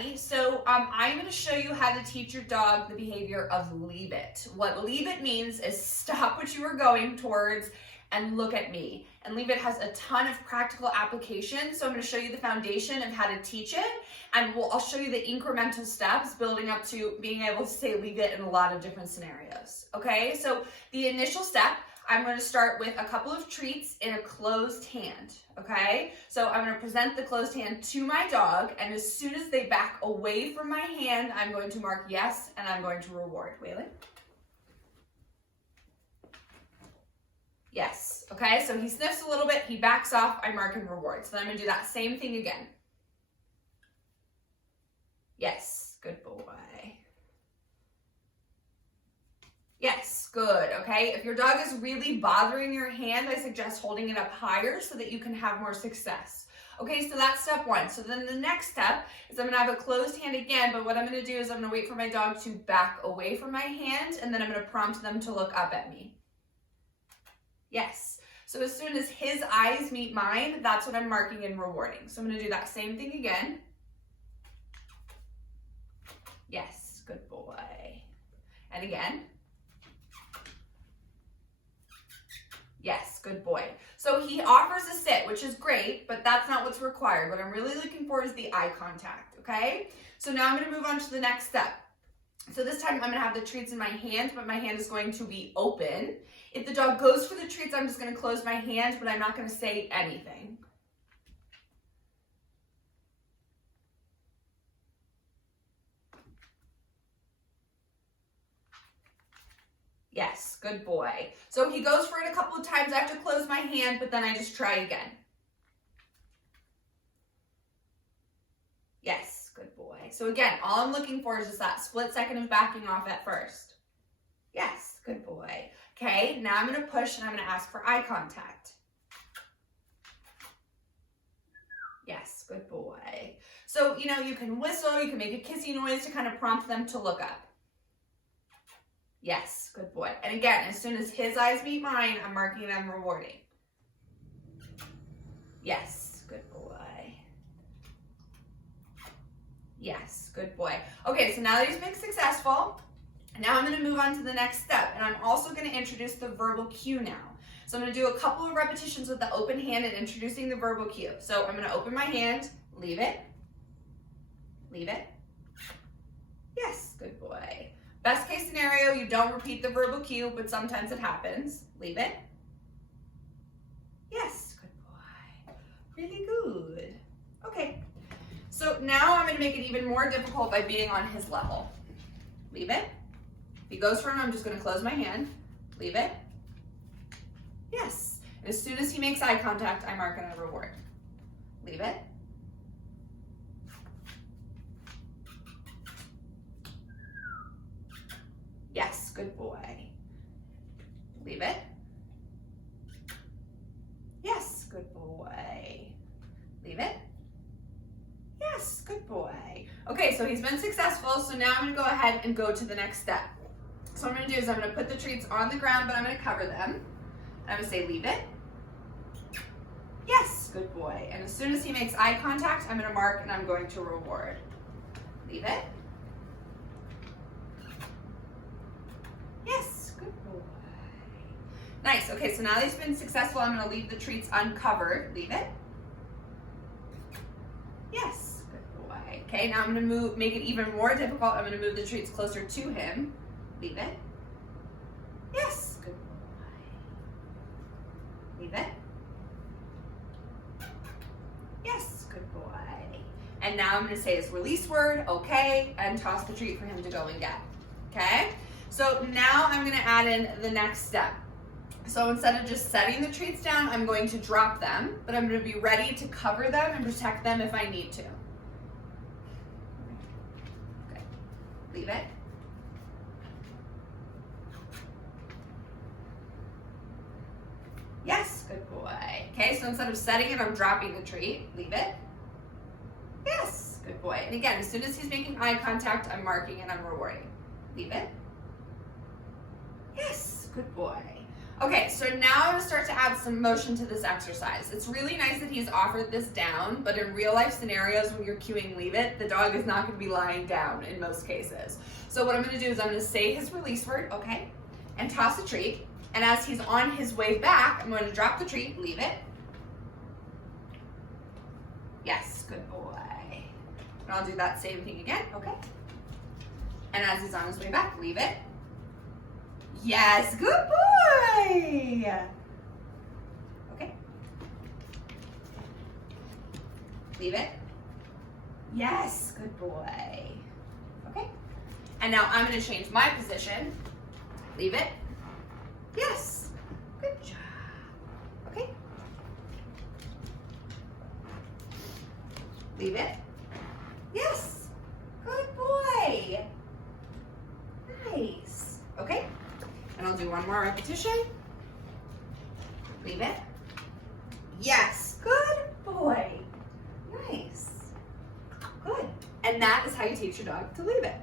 ready. So I'm going to show you how to teach your dog the behavior of leave it. What leave it means is stop what you are going towards and look at me. And leave it has a ton of practical applications. So I'm going to show you the foundation of how to teach it, and I'll show you the incremental steps building up to being able to say leave it in a lot of different scenarios. Okay, so the initial step, I'm going to start with a couple of treats in a closed hand, okay? So I'm going to present the closed hand to my dog, and as soon as they back away from my hand, I'm going to mark yes, and I'm going to reward. Waylon? Yes, okay? So he sniffs a little bit, he backs off, I mark and reward. So then I'm going to do that same thing again. Yes, good boy. Yes, good, okay? If your dog is really bothering your hand, I suggest holding it up higher so that you can have more success. Okay, so that's step one. So then the next step is I'm gonna have a closed hand again, but what I'm gonna do is I'm gonna wait for my dog to back away from my hand, and then I'm gonna prompt them to look up at me. Yes, so as soon as his eyes meet mine, that's what I'm marking and rewarding. So I'm gonna do that same thing again. Yes, good boy. And again. Yes, good boy. So he offers a sit, which is great, but that's not what's required. What I'm really looking for is the eye contact, okay? So now I'm gonna move on to the next step. So this time I'm gonna have the treats in my hand, but my hand is going to be open. If the dog goes for the treats, I'm just gonna close my hand, but I'm not gonna say anything. Yes, good boy. So he goes for it a couple of times. I have to close my hand, but then I just try again. Yes, good boy. So again, all I'm looking for is just that split second of backing off at first. Yes, good boy. Okay, now I'm gonna push and I'm gonna ask for eye contact. Yes, good boy. So, you can whistle, you can make a kissy noise to kind of prompt them to look up. Yes, good boy. And again, as soon as his eyes meet mine, I'm marking and I'm rewarding. Yes, good boy. Yes, good boy. Okay, so now that he's been successful, now I'm gonna move on to the next step, and I'm also gonna introduce the verbal cue now. So I'm gonna do a couple of repetitions with the open hand and introducing the verbal cue. So I'm gonna open my hand, leave it, leave it. Yes, good boy. Best case scenario, you don't repeat the verbal cue, but sometimes it happens. Leave it. Yes, good boy. Really good. Okay, so now I'm gonna make it even more difficult by being on his level. Leave it. If he goes for him, I'm just gonna close my hand. Leave it. Yes. And as soon as he makes eye contact, I mark and I reward. Leave it. Yes, good boy. Leave it. Yes, good boy. Leave it. Yes, good boy. Okay, so he's been successful, so now I'm gonna go ahead and go to the next step. So what I'm gonna do is I'm gonna put the treats on the ground, but I'm gonna cover them. And I'm gonna say, leave it. Yes, good boy. And as soon as he makes eye contact, I'm gonna mark and I'm going to reward. Leave it. Yes, good boy. Nice, okay, so now that he's been successful, I'm gonna leave the treats uncovered. Leave it. Yes, good boy. Okay, now I'm gonna make it even more difficult. I'm gonna move the treats closer to him. Leave it. Yes, good boy. Leave it. Yes, good boy. And now I'm gonna say his release word, okay, and toss the treat for him to go and get, okay? So now I'm gonna add in the next step. So instead of just setting the treats down, I'm going to drop them, but I'm gonna be ready to cover them and protect them if I need to. Okay, leave it. Yes, good boy. Okay, so instead of setting it, I'm dropping the treat. Leave it. Yes, good boy. And again, as soon as he's making eye contact, I'm marking and I'm rewarding. Leave it. Yes, good boy. Okay, so now I'm gonna start to add some motion to this exercise. It's really nice that he's offered this down, but in real life scenarios when you're cueing leave it, the dog is not gonna be lying down in most cases. So what I'm gonna do is I'm gonna say his release word, okay, and toss a treat. And as he's on his way back, I'm going to drop the treat, leave it. Yes, good boy. And I'll do that same thing again, okay. And as he's on his way back, leave it. Yes, good boy. Okay. Leave it. Yes, good boy. Okay. And now I'm going to change my position. Leave it. Yes, good job. Okay. Leave it. Yes, good boy. Nice. Okay. And I'll do one more repetition. Leave it. Yes, good boy. Nice. Good. And that is how you teach your dog to leave it.